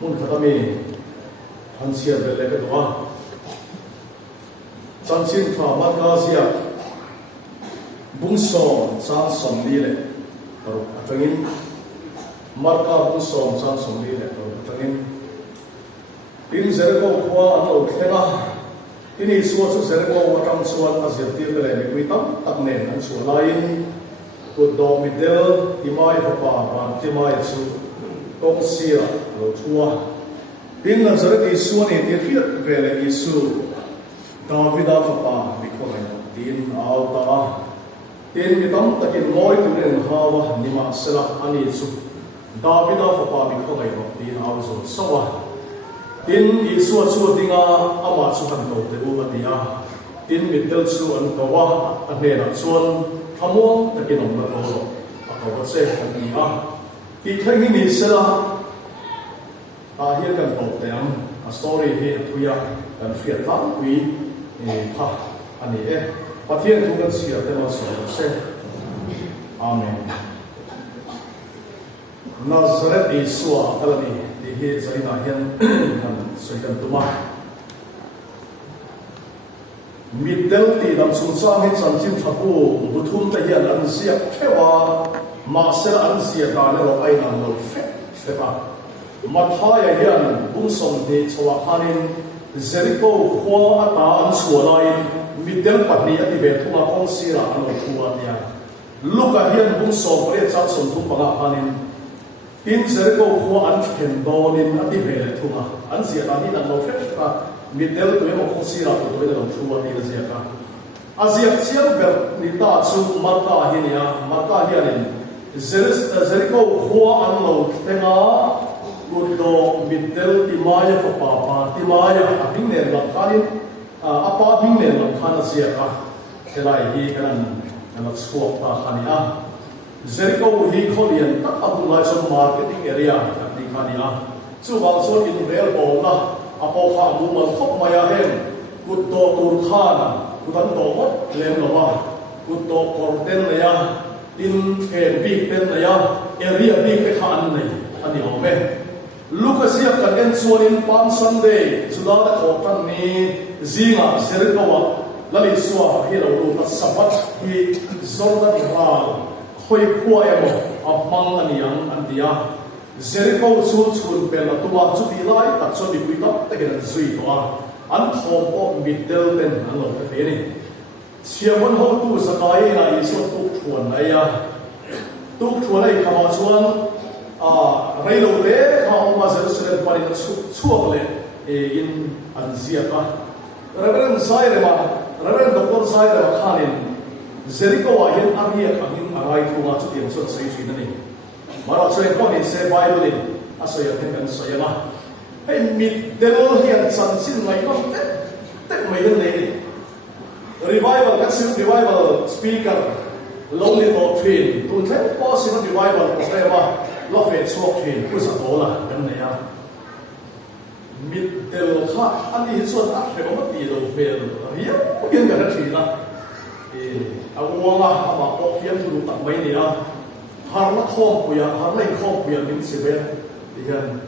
mun khatami han sia bel le ka to chanchin tha marka sia bungsom sang som li le to atangin marka bungsom sang som li le to atangin tin zerko khwa an lo khenga ini suwa chu zerko watang suan azir tir le ni kuitam taknen an su lain ku do midel timai papa ban timai chu tong sia lo thua tin na zerko isu ni ni khiat vele isu davida papa bikoi tin auta tin mitam takin moi turen hawa nima sela ani chu davida papa bikoi tin auzo sawa tin isu chu dinga ama chu han to te u atia tin middle chu an to wa ane na chuan thamong takin om na to akawa se atia ti thangi ni sela a hian kan to te am a story he tuya kan fiat ta wi pha ani pathian thu kan sia te ma so se amen Nazareth Isua kalani he zaina hian kan soikan tuma middel ti dam sun sang he chanchin thapu buthum ta hian an sia thewa ma sel an sia ta le ro ai nam lo fe pa mathaya hian bungsom de chawa khanin Jericho khwa ata an sualai middel patni ati ve thuma kong sira an lo thuwa nia luka hian bungsom pre cha som thum banga khanin in Jericho khwa an khen donin ati ve thuma an sia ta ni an lo fe ka middel to mo kong sira to do lo thuwa ni la sia ka azia chiam ber ni ta chu marka hinia marka hianin Jericho khwa an lo tenga Kudo middel timaya papa timaya abingne lakhanin apa abingne lakhana sia ka selai hi kanan na swap ta khania Jericho hi kholian tak abu lai so marketing area ti khania chu wal so in real bol na apo kha bu mal thop maya hen kudo tur khana kudan to lem lawa kudo korten ya in big ten ya area big ka khan nei ani ome Lucas ya kan suanin Palm Sunday sudada kotan ni zinga Jericho lali suwa hi lo lu ta sabat hi Jordan hal khoi khwa emo amang aniang andia Jericho chu chun pela tuwa chu di lai ta chu bi puita ta gen zui to an thom o middle ten an lo te ni chiamon ho tu sakai na isu tu thuan ai ya tu thuan ai kama chuan Railo le kau masuk Jerusalem paling suak le in Anzia ka. Reverend saya ma, Reverend Doktor saya ma khalin Jericho ayen ariya angin arai tu ma chu tiang so sai chin ni. Mara choi ko ni se Bible ni asaya kan saya ma. Hey middel hian san sin lai ko te mai le revival kasi revival speaker lonely doctrine tu the possible revival ko saya ma lo fe chok thin ku sa bola kan ne ya middel kha ani chuan a he ma ti lo fel ya ken ga thi na awanga ama ko fiam tu tak mai ni ya har la khom ku ya har lai khom ku ya min se be digan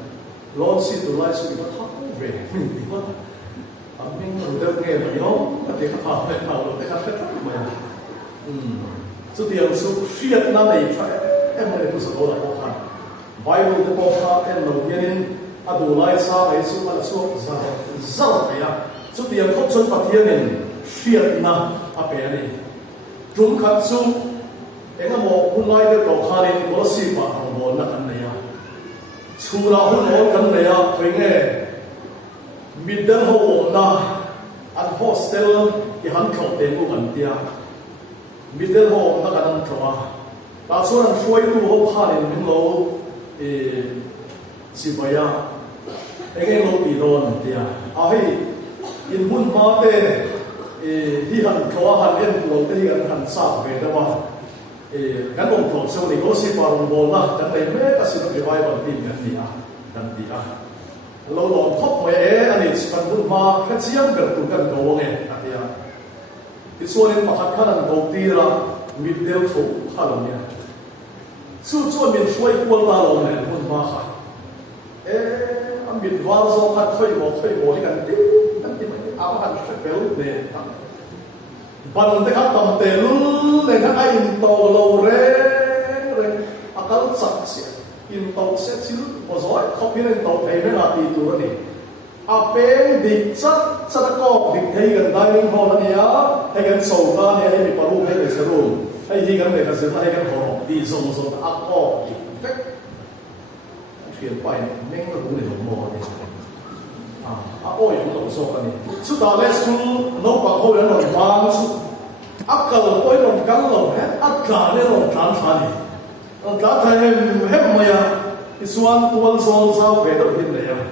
lon si tu lai su ba tha ku ve ni ma amin no de nge ma yo ta te kha le kha lo te kha fe ta ma ya chu tiang su fiat na nei cha em le ku sa bola ko kha Bible the Prophet and Logianin Adulai sa ay sumal so zal ya so tiang khop chon pathianin fiat na apeni tum khat su enga mo unlai de to khalin ko si pa ang bon na kan ya chura hun on kan ya twinge middle ho na an hostel ki han khop de ko kan tia middle ho na kan thwa ta chuan foi tu ho khalin min lo Sibaya engel lo piron dia ahi in hun ma te hi han thwa han en lo te hi han sa ve da wa kan om thok so ni go si parong bol na kan nei me ka si revival tin kan ni a lo lo thop me ani kan hun ma ka chiam ber tu kan go nge atia isuan pakhat khan go tira middle tho khalom ya chu min shoi kwal ta lo ne hun ma kha biệt vào do khát khơi mồ đi gần tí mấy áo hẳn sẽ béo để bằng cái hát tầm tề luôn này các anh tàu lâu rê akal sạch sẽ in tàu sẽ chịu có giỏi không biết nên tàu thấy mới là tì tù này apen địch chắc có địch thấy gần đây nhưng họ là nhá hay gần sầu ta này hay bị paru hay bị sầu hay gì gần này là sớm hay gần họ đi dùng akko địch chuyển bài nên là cũng để dùng mò này ôi cũng đồng số cái này suốt đời let's go nấu bằng hồi nó mang suốt akal ôi nó cắn lồng hết akal nên nó tràn tràn này tràn tràn hết mày à cái xuân tuần xuân sao về đâu hiện này à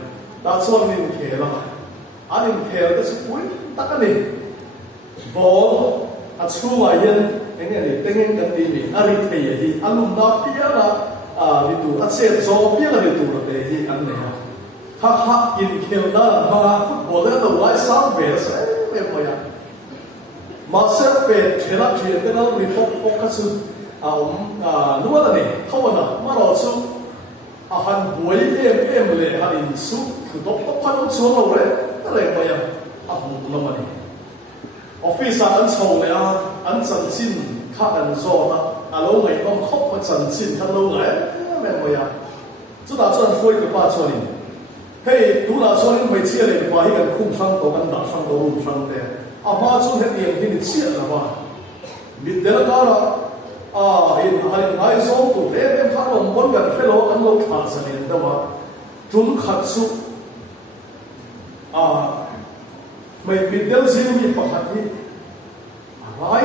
đã xuân nên kể là anh kể cái sự cuối tất cả này bỏ chú mà hiện cái này để tiếng cái gì mình anh thấy gì anh luôn nói biết là đi tù anh sẽ cho biết là đi tù là để gì anh này ha in kêu đó mà football đó là lại sáng về là sẽ em mày mà sẽ về thế là chuyện cái đó mình focus lúc đó này không mà mà rồi su hắn buổi em lệ hắn in su cứ tốt phát xuống rồi đấy cái này mày không làm gì office anh sầu này anh chân xin khác anh zo ta lâu ngày ông khóc mà chân xin hắn lâu ngày mày chúng ta chọn phơi cái ba cho đi hey tú là cho nên mấy chia này qua hi gần khung sang tổ căn đặt sang tổ room sang thế mà cho hết tiền thì chia là mà biết đấy là đó hiện hai số tụ thế em phát lòng muốn gần phải lo ăn lâu thà sẽ nên đâu mà chúng khát su mày biết đấy gì mình phải khát đi lại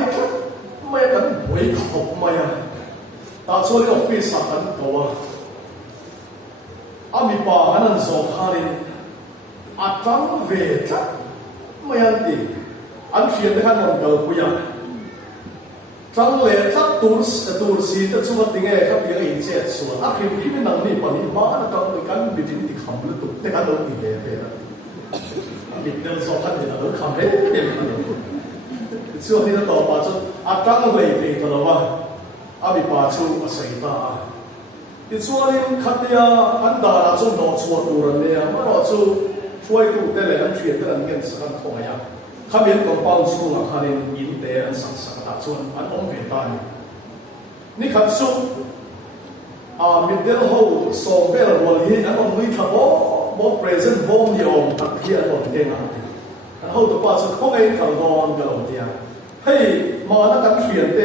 mày cần quay khóc mày ta cho nên office sang cần cầu ami pa hanan zo kharin atang ve tha mayanti an fian khan on kal puya tang le tha tur si ta chuma tinge ka bi ai che so a khim ki nang ni pa ni ma na tang kan bi tin ti kham lu tu te kan lo ni ve ami del zo khan ni lo kham he so ni to pa chu atang ve ve to lo wa ami pa chu a sai taที่ช่วงนี้ขัดยาอันดาราจงนอนชัวตัวเนี่ยมันเราจะช่วยตัวได้เลยอันเชื่อได้อันเก่งสักคนอย่างข้าเบียนกับเป้าช่วงอ่ะข้าเนี่ยยินเตอันสักตัดส่วนอันองเวตานี่ขัดสุดมิดเดิลโฮสองเบลวันนี้อันองวิทับโมเปรเซนต์บงยองตัดที่อันองเก่งอันเขาตัวป้าจะเขาเองกับนอนกับเราเนี่ยให้มานักการเขียนเต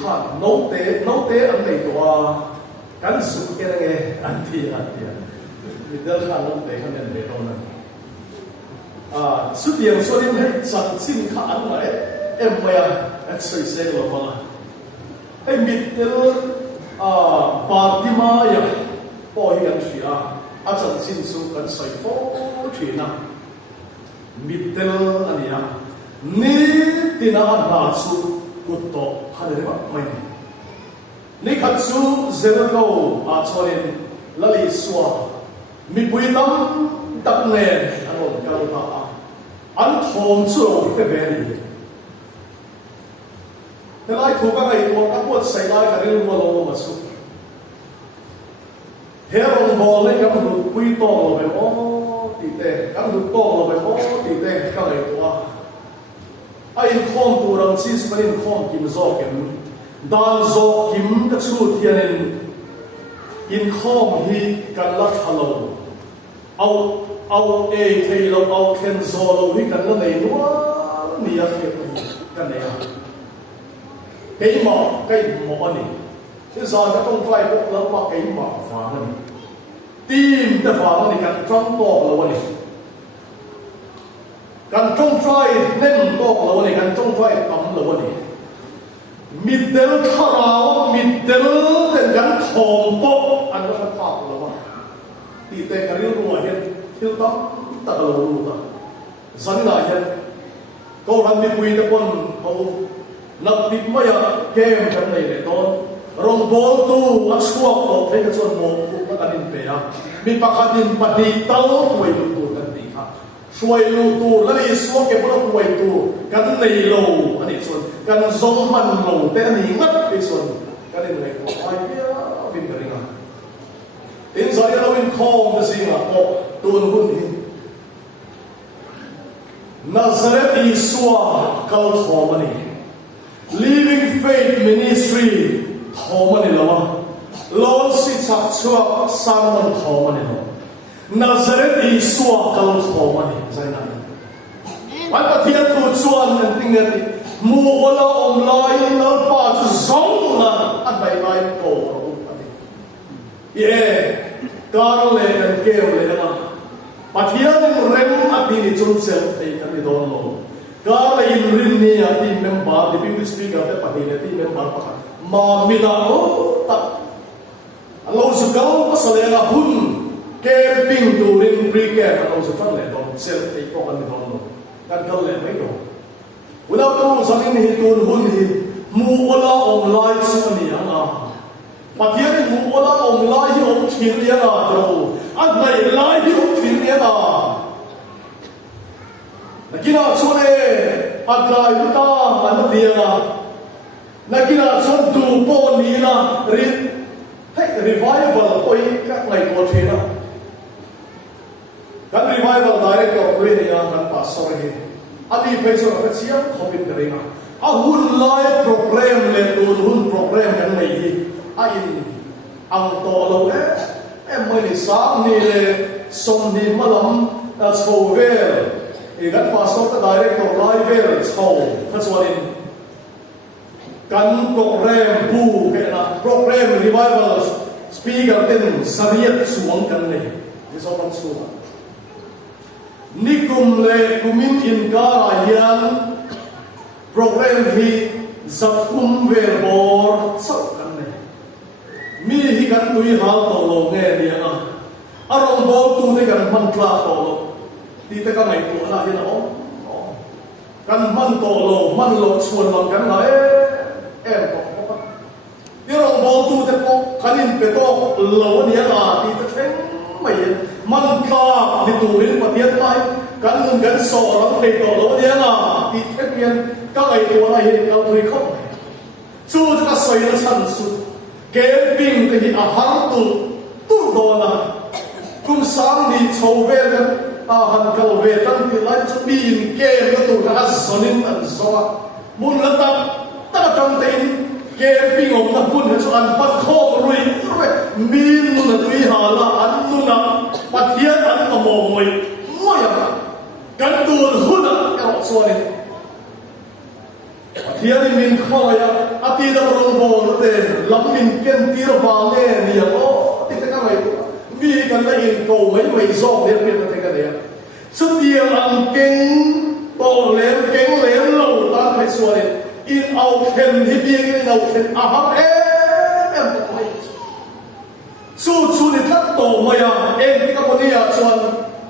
ขัดโน้ตเตอันไหนตัวกันสุดแค่ไหนอันที่มิดเดิลข้างลงเตะข้างยันเบโรนันสุดเดียวส่วนนี้ให้จัดสิ้นข้าอันไหนไม่เอ็กซ์เซลล์มาให้มิดเดิลปาร์ติมาอย่างพอให้กันเสียอาจารย์สิ้นสุดกันใส่โฟทีนะมิดเดิลอันนี้นี่ที่น่าหนาสุดกุตโตข้าเรียกว่าไม่นี่ขัดสู้เซลล์เราชวนลลิสวามีปุยตั้มตักเนยอันนั้นก็เราอันทองสู้เราเป็นแบบนี้แต่ไล่ถูกกันไอ้ตัวนักบวชใส่ไล่กันเรื่องวัวเรามาสู้เฮรองบอลเลยกันดูปุยโตเราไปโอ้ตีเตะกันดูโตเราไปโอ้ตีเตะกันไอ้ตัวไอ้ข้อมตัวเราซีสมันข้อมกิมโซกันดาลโซกิมกับชูเทียนอินข้อมฮีกันลัดฮัลโหลเอาเอเทเราเอาเคนโซเราฮีกันแล้วไหนนัวนี่อะเกี่ยวกันไหนอะเกี่ยหมอเกี่ยหมอนี่ที่สอนก็ต้องไฟพวกเราว่าเกี่ยหมอฟังนี่ทีมแต่ฟังนี่กันจ้องโตเราวันนี้กันจ้องไฟเน้นโตเราวันนี้กันจ้องไฟต่ำเราวันนี้มิดเดิลข้าวมิดเดิลเป็นกันทองโป๊ะอันนั้นฝากเราว่าตีเตะกันเรื่องรัวเห็นที่ต้องตัดเราดูกันสันนิษฐานเห็นก็ทำมีคุยตะคนเอานักติดไม่ยากเกมกันในตอนรองบอลตู้อัดชัวร์ออกให้กระชวนโมกุกกันดินเปียมีปากกาดินปฏิเต้าหวยตู้กันดีครับช่วยลูตู้แล้วนี่สวกเก็บเราหวยตู้กันในโลอันนี้ส่วนกันทรงมันโลแต่อันนี้งัดไปส่วนกันในโลไอ้เบี้ยวินกันเองเอ in zari lo in khom the singa o tun hun hi Nazareth Isua kal thomani Living Faith Ministry thomani lawa Lord si chak chua samman thomani lo Nazareth Isua kal thomani zaina Ai pathian thu chuan an tingan mu ola om lai na pa chu zong na an bai lai ko ye kar le an ke le na pathian rem ati ni chun sel ei kan ni don lo kar le in rin ni ati member the people speaker te pathian ati member pa ma mi da o ta lo su gal pasalena hun camping during pre-camp lo su tan le don sel ei ko kan ni don lo kan kal le mai do without no sanin hi tun hun hi mu ola om lai chu ni anga pathian mu ola om lai hi om thil ya na do at mai lai hi om thil ya na nakina chone atlai uta man dia na nakina chon tu po ni na ri hey revival oi ka ngai ko thena kan revival director koi ni kan pastor hi adi paiso ka siam khobin karinga a hun lai program le tun hun program kan nei hi a in ang to lo em mai ni sam ni le som ni malam chovel e kan pastor ka director lai vel chho ka chuanin kan program bu ke na program revival speaker ten sariat suang kan nei ni so kan suang Nikum le kumin in kara hian program hi zakum verbor sau kan ne mi hi kan tui hal to lo nge dia na arong bol tu ne kan man kla to lo ti ta ka ngai tu na hi na o kan man to lo man lo chuan lo kan la em to ti rong bol tu te ko kanin pe to lo ni na ti ta theng mai man kla ni tu rin pathian mai kan mun kan so ram fe to lo dia na ti thekien ka ai to na hi ka tui khop chu ka soi na san su camping ke hi a har tu do na kum sang ni chou ve kan a han kal ve tan ti lai chu bi in ke na tu ka sonin an so mun la ta tam te in camping om na pun chu an pat kho rui min mun na tui ha la an nu na pathian an ka mo moi moi ya kan tuan huna ka chuani pathian min kho ya ati da rong bo te lam min ken tir wa le ni ya o ti ka ka mai mi kan la in ko mai zo le pe ta ka ya chu dia an keng to le keng le lo ta kai chuani in au khen hi bi ni au khen a ha em mai chu ni thak to ma ya em ti ka mo ni ya chuan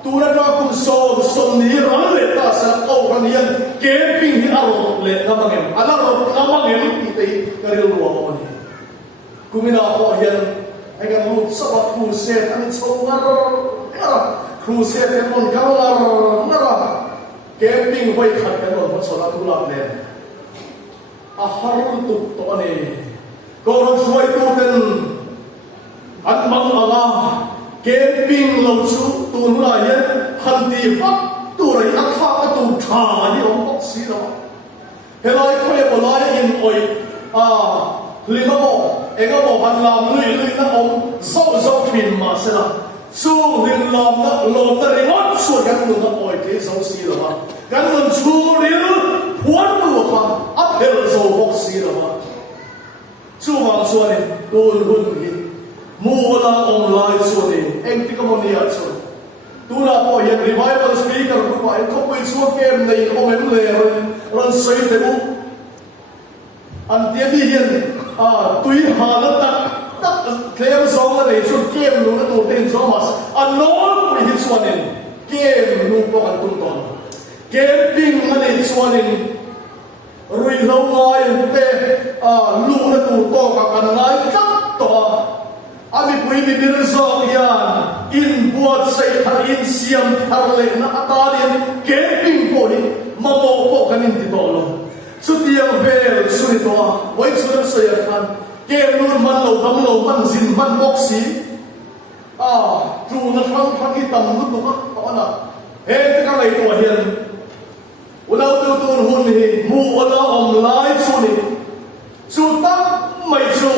tu na ka kum so som ni ran le ta sa ko ran yan camping hi aro le na mangem ala ro na mangem ti te ka ri ro ko ni kumina ko yan ai ga mu sa ba ku se an so ngar ara ku se te mon ka ngar camping hoi khat ka no so la tu la le a har tu to ne ko ro suai tu ten an mang ala camping lo chu tu la yan han ti fa tu rai a kha a tu tha ni om bok si lo helai ko le bolai in oi a lima mo enga mo han lam lui na om zo pin ma se la chu rin lam na lo na ringot chu kan nu na oi ke zo si lo ma kan nun chu rin huan tu kha a phel zo bok si lo ma chu wang chu ni tu hun hi Mula online sulit, engti kemudian sulit. Tuna po yang revival speaker rupa, engkau pun suat kem nei komen le ran soi temu. Antia dihian, tui halat tak klaim zong le suat kem lu na tu ten zong mas. Anol pun hit suanin, kem lu po kan tunton. Camping mana suanin, rui lau ngai te lu na tu to kakan ngai kap to. Ami pui mi birzong yan in buat say in siam tharle na atalian camping po ni mamo po kanin titolo sutiang vel sunito wai sunan sayan kan kem nun man lo dam lo man zin man boxi tru na thang hi tam lu tu ka na he te ka lai to hian ulau tu tu hun hi mu ola om lai chu ni chu ta mai chu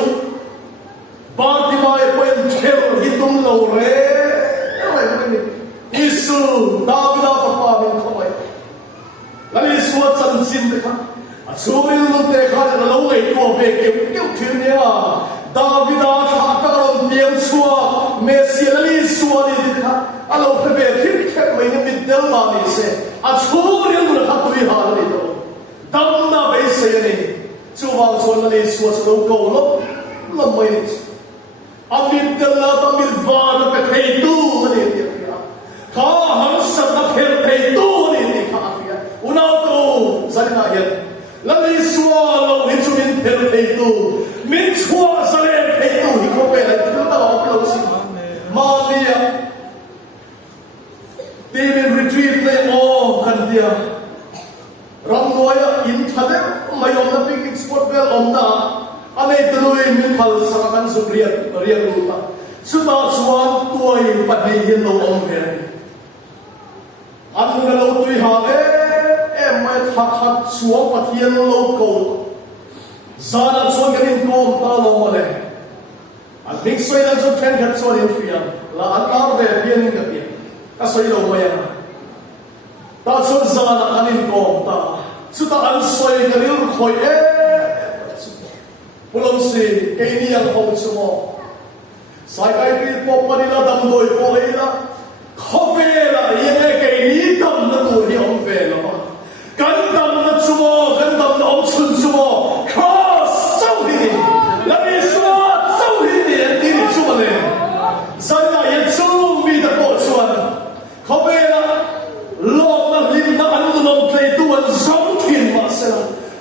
ba ti mai pen thel hi tum lo re Isu David apa min khamai lali suat chan sin te kha achumil nun te kha la lo ngai to ve ke thil ne David tha ka ron tiam suwa Messi lali suwa ni te kha alo phebe thil khet mai ne mit del ma ni se achumil nun kha tu ha ni to dam na be se ni chuwa so lali suwa so ko lo lo mai ni amit del la tamil va na pe thei tu ni kha han sab na phel thei tu ni kha afia unau tu zanna hian lali suwa lo ni chu min phel thei tu min chua sale thei tu hi ko pe la thil ta op lo si ma lia ti min retreat le o kan dia ram noya in thade mayom na picnic spot bel om na anei tului min phal sarakan subriat rian lu ta suta chuan tuai patni hin lo om ve anh là lâu tuổi hạ em mới thắc xuống và thiên lâu cầu ra là xuống cái đình công ta lâu mà này anh biết xoay là xuống khen khát xuống đến phiền là anh ta về phiền những cái gì ta xoay lâu mà ya ta xuống ra là anh đình công ta chúng ta ăn xoay cái đình khôi belum si cái ini yang kau semua saya kaya di pokok ni lah dalam doi pokok ni lah khó về là yên cái lý tâm nó tụi thì ông về rồi cắn tâm nó chua cắn tâm nó ông xuân chua khó sâu thì là đi xua sâu thì đi chua này sao là yên chua mi đã bỏ xuân khó về là lọt là linh nó ăn nó lấy tuần sống thiền mà sao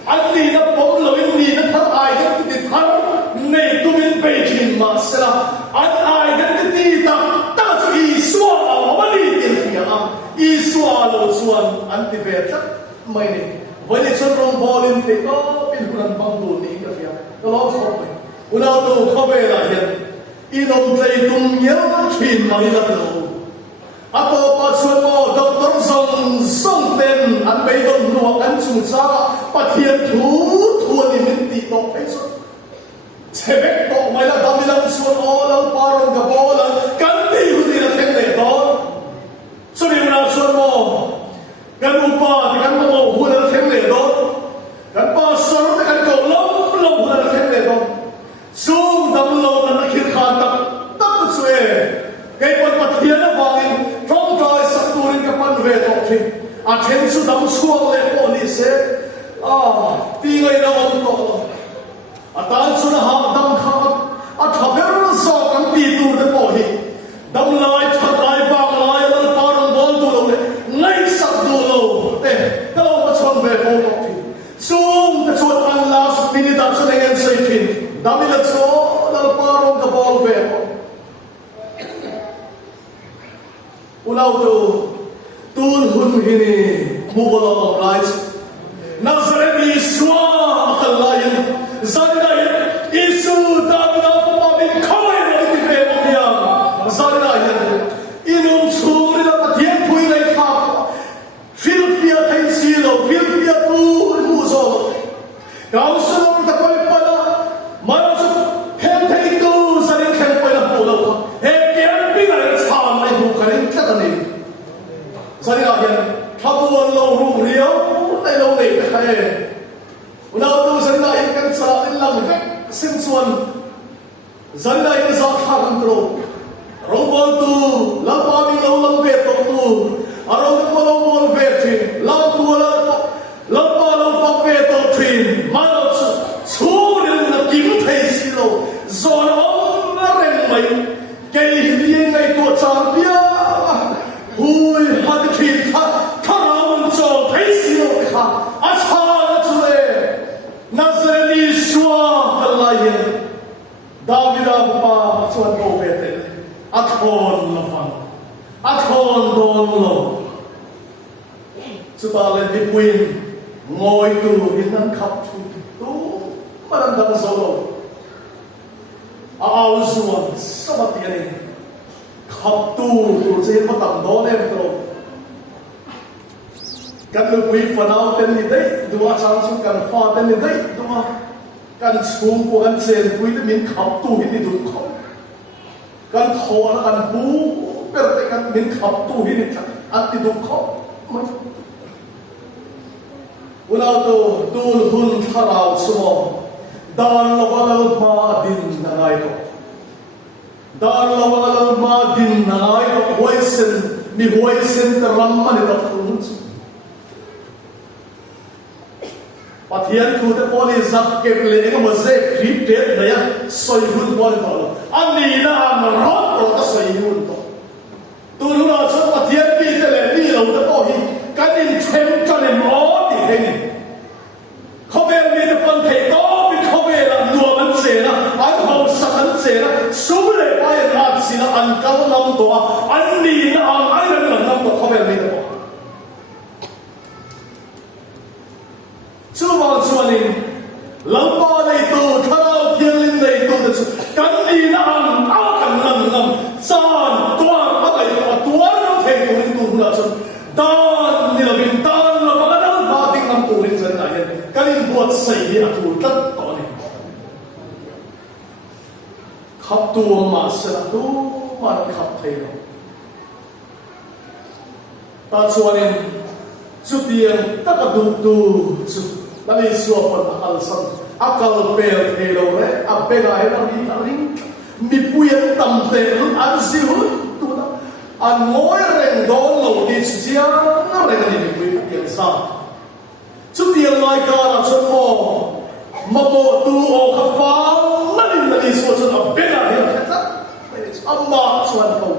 anh đi nó bóng lối đi nó thắt ai cái thì thắt này tụi mình bày thiền mà sao anh ai cái thì ta chỉ xua Isua lo suan anti veta mai ni với lại xuân rong bolin thì có bên hunan bang tu ni cái phía cái lo không phải unau tu không về là hiện inom tây tung nhớ thìn mà đi là đâu ato pa xuân mo doctor song tên anh bây đông nuộc anh sung sa pa thiên thua thì mình tị tộc phải xuân chế tộc mai là đam lang xuân o lang parong cái bo lang cắn tị hụt đi là thế này đó so ni na chuan mo kan upa ti kan mo hu na theng le do kan pa sar te kan ko lom hu na theng le do sum dam lo na khir kha tak chue kai pat pat hian na wangin trong trai sak turin ka pan ve to thi a then su dam chuang le ko ni se ti ngai na om to a tan su na ha dam kha a thaber so kan ti tu de po hi dam lai that lai bang lai kalau macam berfo kopi, zoom kecuali Allah ini tak senengan seikin, dami leco dalam parong kebal berfo. Ulau tu turun ini mubarak lain, Nazaret Iswa akan lain, Zalirain Isu David apa bin kau yang berfo dia, Zalirain inum suri dapat dia pui lagi Philia thay silo, Philia tu muzo. Kau semua tak boleh pada mana tu hem thay tu sering hem pada pulau. Hem kian bingar sama ibu kering kata ni. Sering aja kabuan lo riau, tay lo ni kaya. Ulau tu sering aja kan selain lam sensuan. Sering aja zakar antro. Robot tu lapami lo lampe tu. Arong ko lo mo veti lau tu la pa lo fa veto trin malo chu rin na kim thei silo zon om na ren mai kei hieng ngai to chang pia hui hat thin tha tharam cho thei silo kha a cha na chu le Nazareni shua kalai David pa chuan ko vete a thon la fa a thon don lo Sudah di puin ngồi tu hinan khắp tu mà đang đâm sâu áo suan sao mà tiền này khắp tu chế có tầm đó lên rồi cần được quý phần nào tên đi đấy đúng không sáng suốt cần pha tên đi đấy đúng không cần xuống của anh sen quý tên mình khắp tu hết đi đúng không cần thọ nó cần bú bây giờ cần mình khắp tu hết đi anh đi đúng không mà ulau tu hun tharau sumo dan lokalal ma din nangai ko dan lokalal ma din nangai ko hoisen ram mani ta khun pathian thu te poli zak ke ple nga maze krip te naya soi hun poli to ani na am rot ro ta soi hun to tu lu na so pathian pi te le ni lo te po hi kanin them kanin o ti heni khobe mi te pon thei to bi khobe la nuo man se na an ho sa an se na su le pa ya na si na an ka nam to an ni na am ai na nam to khobe mi te po chu ba chu ni lam pa nei to tharau thian lin nei to chu kan ni na am a kan nam san to ma dai to no thei to ni tu na chu dan ni la bin dan la ba na ba ting nam tu rin san na hen kalin buat sai ni atu tat to ni khap tu ma sa tu ma khap thei lo ta chu ni chu tiang ta ka du tu chu Tadi suapan akal san, akal pel thelo re, ape gahe tadi ring, mipuyan tamte an sihun tu na, an ngoi reng don lo di siang reng ni mipuyan tiang sa. Sutiang lai ka na chon mo, mamo tu o khafang nadi suapan ape gahe kata, amma suan kau.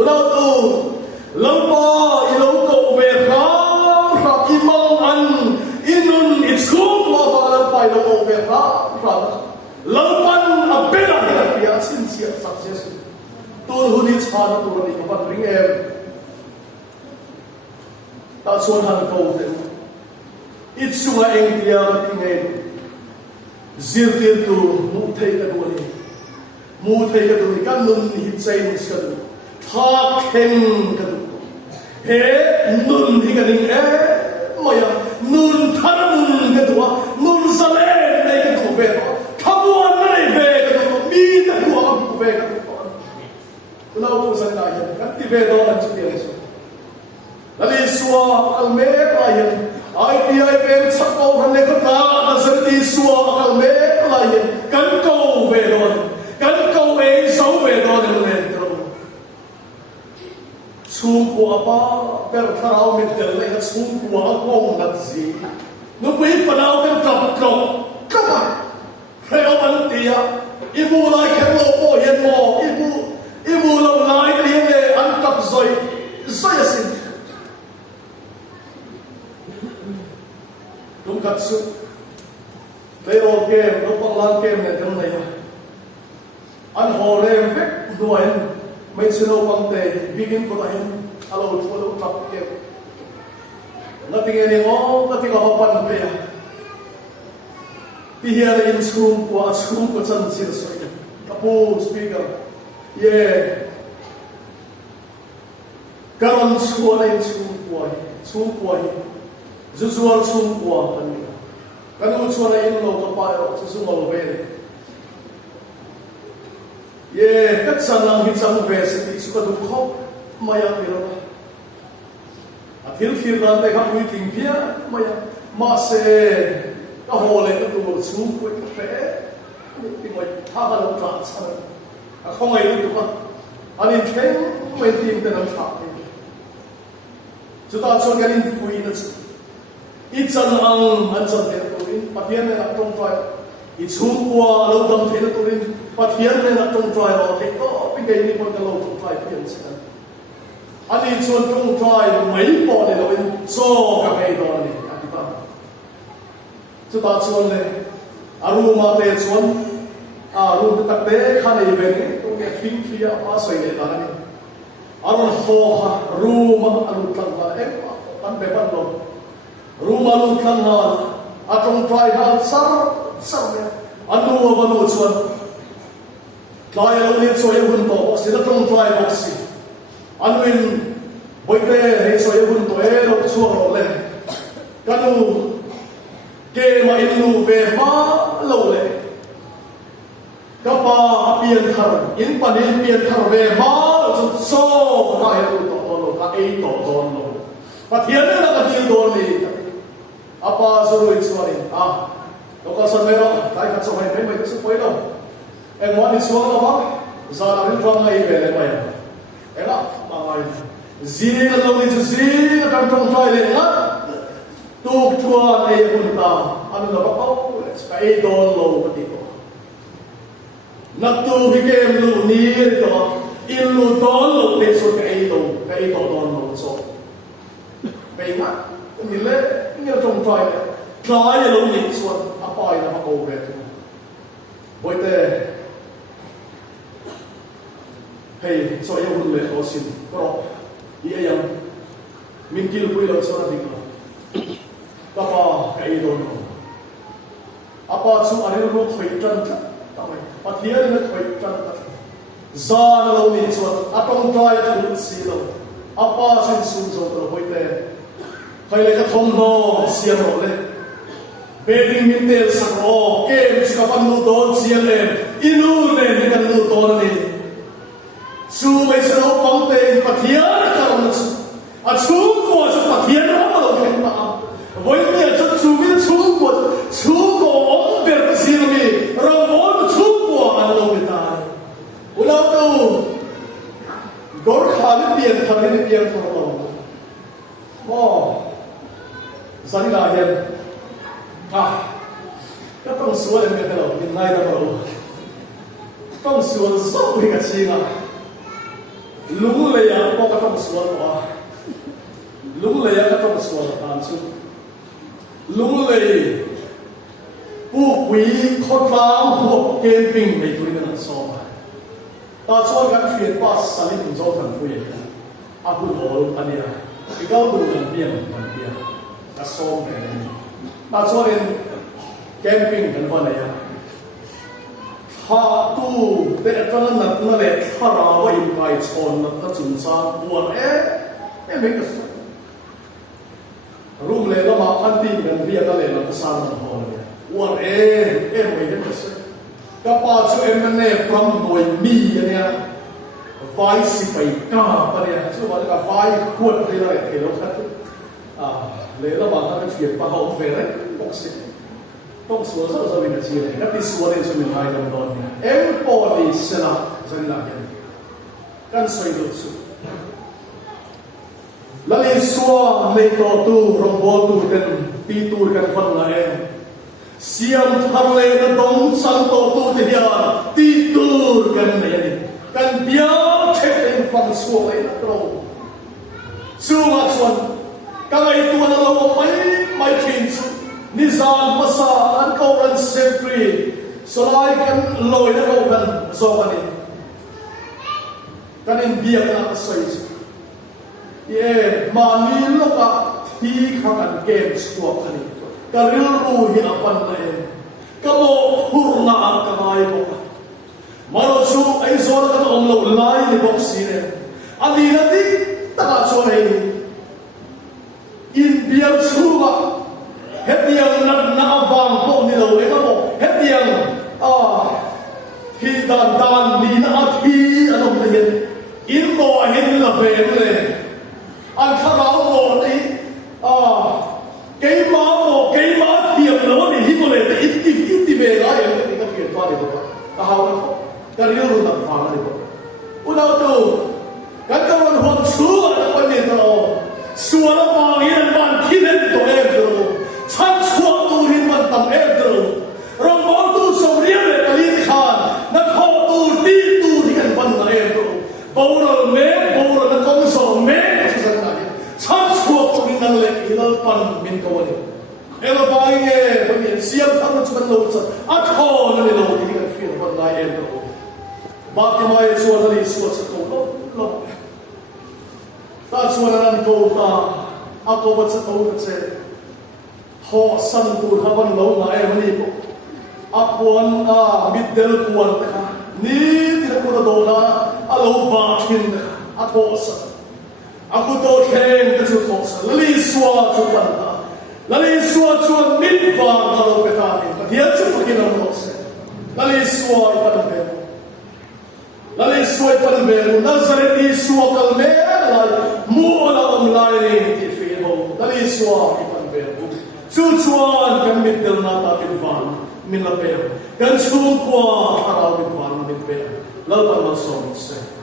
Udah tu, lampa ilau kau beram, imam an inun iskul wa bagalan pai lo overa rada lampan abela dia sincere success tur huni chhan tur ni ka ring em ta son han ko te itsunga eng dia tinge zirtir tu mu thei ka du ni kan nun hi chai ni ska du tha khen ka du he nun hi ka ning e maya nun thanun ke tua nun sale nei ke tu ve thabuan nei ve ke tu mi ta tua ku ve ke tu tu tu san na ya kan ti ve do na chu ti so lali suwa al me la ya ai ti ai ve chak ko han le ka ta na san ti suwa al me la ya kan ko ve do kan ko e so ve do ne chung của ba per thao mìnhtel lấy cái chung của ông là gì nó quý phần nào bên cặp cọc các bạn theo anh tia ibu lại khen lô bộ hiền mò ibu lòng lại tiếng này ăn cặp rồi xin đúng cắt sự lấy ô kem nó bằng lan kem này trong này anh hồ rem vết đuổi mấy sự đâu bằng tệ begin của anh alo cho đâu tập kẹp nó tiếng anh ngó nó tiếng họ pan tệ thì hiện là in school của chân xin soi kapu speaker yeah karon school in school của usual school của kan usual in lo kapayo susumal về ye kat sanang hitsang vesity suka dukho maya pirana athil khirdan te khap ui ting pia maya ma se ka hole ka tu chu ko fe ti mai tha ba lo tra sa a khong ai tu ka ani chen mai tim te nam tha chu ta chon garin fui na chu I chan ang an chan te tu in pathian ne na tong fai I chung kwa lo dam te na tu in pathian ne na tong fai lo te to pi gai ni pon ka lo tong fai pian sa ani chon tong fai mai po ne lo in so ka ngai do ni ani ta chu ta chon ne aru ma te chon aru ta te kha nei ve ni to ne thing thia pa soi ne ta ni aru ho ha ru ma aru tang la em pan be pan lo Rumalu kanal atong try hal sar ne anu wanu chuan Tlai lo ni soya hun to box na tong tlai box anuin boite he soya hun to e lo chuang lo le kanu ke ma inu ve ma lo le kapa pian thar in panin pian thar ve ma so ka he to lo ka e to don lo pathian na ka til don ni apa suru iswari lo ka san mero kai ka so mai mai su poi lo em muốn đi xuống đâu không? Giờ là đến trong ngày về lại mày, em ạ, mà mày gì là lâu đi gì là trong thời lên á, tu chùa này cũng ta, anh là bắt đầu cái đòn lâu cái gì đó, nát tu cái kem lu ní đó, in lu đòn lâu để số cái đó đòn lâu số, vậy mà, mình lấy cái trong thời này, cái lâu đi xuống, apa yang apa kau betul, boleh hey, so ya hun le osin kro iya yang min kil pui lo so na diklo kapa kai don apa su ari lo khoi tran ta tamai pathia ni khoi tran ta za na lo ni so atong trai tu si lo apa sin sun so to hoi te kai le ka thom no sia ro le bedding min tel sa ro ke ska pan nu don sia le inu ne ni kan nu don ni su mai sa lo pang te pathia ka on su ko sa pathia no lo ken ma voi ni a su mi su ko on ber si mi ro mon su ko an lo mi ta ulau tu gor khali pian thari pian thor lo mo san la yen ka tong suwa le me lo ni nai da lo tong suwa so ni ka chi nga lung le ya ko ka tong suwa wa lung le ya ka tong suwa ta chu lung le pu quy khot lang ho ken ping me tu ni na so ma ta so kan phiền pa salim zo kan pu ye a bu hol ania ki ga bu kan pian ka so me ta so ren camping kan va ya ha tu te tan na le thara wa in kai chon na ta chun sa buan me ka room le ma khan ti kan ria ka le na ta sa na ho le wan me ka se ka pa chu ne from boy mi ne vai si pai ka pa ne chu wa ka vai kuat le la ke lo khat le la ma ka phiền pa ho ve re bok si tong suwa so min chi le na ti suwa le chu min hai dam don ne em po li sela zan la ken kan soi do su la le suwa le to tu rom bo tu ten pi tu kan fan la siam thar le na dong sang to tu te ya ti tu kan ne ni kan bia che ten fan suwa le na tro su ma suan ka ai tu na lo mai chin su nizam masa an ko ran sempre so lai kan loi na ko kan so ani kan in bia na sai ye ma ni lo ka thi khang an games ko ani ka ril ru hi apan le ka mo hurna ka mai ko maro chu ai zo kan om lo lai ni box si ne ani na ti ta so nei in bia chu ba hetiang na avang po ni lo le mo hetiang hi dan ni na athi anom te yen in mo hin la ve le an kharau mo ni cái má thiệp nó thì hi mo le te itti ve la yen ni ka phiền pa ni ko ka hau na ko ka riu ru ta fa ni ko ulau tu kan ka wan hon su na ko ni to suwa la pa ni an ban thi len to e do chan chua tu rin man tam e do rong bon tu som riam le ka li khan na kho tu ti tu thi kan ban na e do bo ro na kong so me san na chan chua tu rin nan le ilal pan min ko ni ela bai nge ba ni siam tham na chuan lo cha a kho na ni lo ni kan feel ban na e do ba ti mai chuan na ni suwa sa ko lo ta chuan na nan ko ta a ko ba sa ko che ho san tu haban lo na e mani ko a puan a middle puan ta ni ku na do na alo ba thin a tho sa aku to theng ka chu tho sa lali swa chu pan ta lali swa chu mit ba ka lo pe ta ni pa dia chu pakin ang lo se lali swa I pan ve lali swa I pan ve Nazareth Isu kal me la mu ala am lai ni ti fi ho lali swa I pan ve chu chuan kan mit del na ta min van min la pe kan chung kwa harau min van min pe la pan ma so se